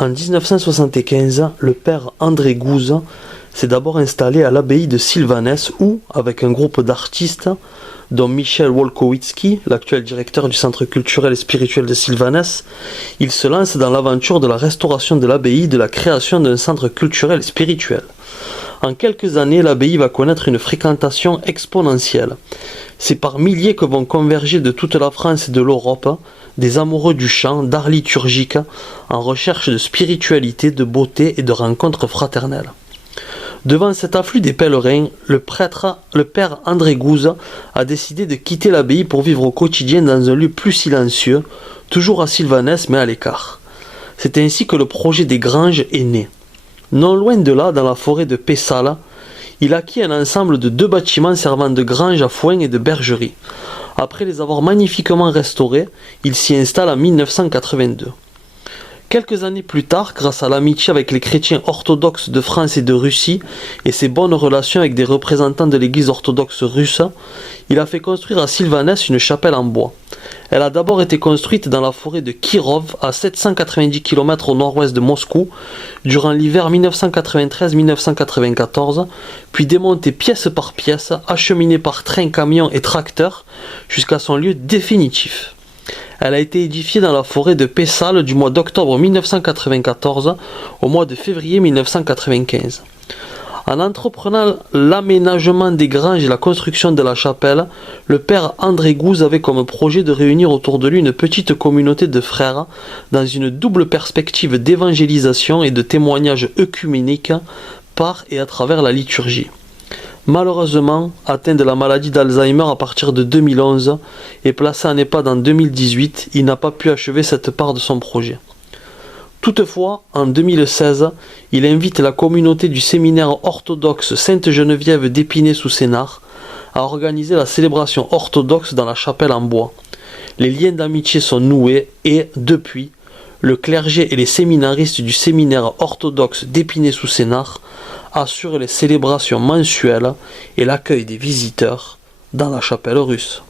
En 1975, le père André Gouze s'est d'abord installé à l'abbaye de Sylvanès où, avec un groupe d'artistes, dont Michel Wolkowicki, l'actuel directeur du centre culturel et spirituel de Sylvanès, il se lance dans l'aventure de la restauration de l'abbaye et de la création d'un centre culturel et spirituel. En quelques années, l'abbaye va connaître une fréquentation exponentielle. C'est par milliers que vont converger de toute la France et de l'Europe des amoureux du chant, d'art liturgique, en recherche de spiritualité, de beauté et de rencontres fraternelles. Devant cet afflux des pèlerins, le père André Gouze a décidé de quitter l'abbaye pour vivre au quotidien dans un lieu plus silencieux, toujours à Sylvanès mais à l'écart. C'est ainsi que le projet des Granges est né. Non loin de là, dans la forêt de Pessal, il acquit un ensemble de 2 bâtiments servant de grange à foin et de bergerie. Après les avoir magnifiquement restaurés, il s'y installe en 1982. Quelques années plus tard, grâce à l'amitié avec les chrétiens orthodoxes de France et de Russie et ses bonnes relations avec des représentants de l'église orthodoxe russe, il a fait construire à Sylvanès une chapelle en bois. Elle a d'abord été construite dans la forêt de Kirov, à 790 km au nord-ouest de Moscou, durant l'hiver 1993-1994, puis démontée pièce par pièce, acheminée par train, camion et tracteur, jusqu'à son lieu définitif. Elle a été édifiée dans la forêt de Pessal du mois d'octobre 1994 au mois de février 1995. En entreprenant l'aménagement des granges et la construction de la chapelle, le père André Gouze avait comme projet de réunir autour de lui une petite communauté de frères dans une double perspective d'évangélisation et de témoignage œcuménique par et à travers la liturgie. Malheureusement, atteint de la maladie d'Alzheimer à partir de 2011 et placé en EHPAD en 2018, il n'a pas pu achever cette part de son projet. Toutefois, en 2016, il invite la communauté du séminaire orthodoxe Sainte-Geneviève d'Épinay-sous-Sénart à organiser la célébration orthodoxe dans la chapelle en bois. Les liens d'amitié sont noués et, depuis, le clergé et les séminaristes du séminaire orthodoxe d'Épinay-sous-Sénart assurent les célébrations mensuelles et l'accueil des visiteurs dans la chapelle russe.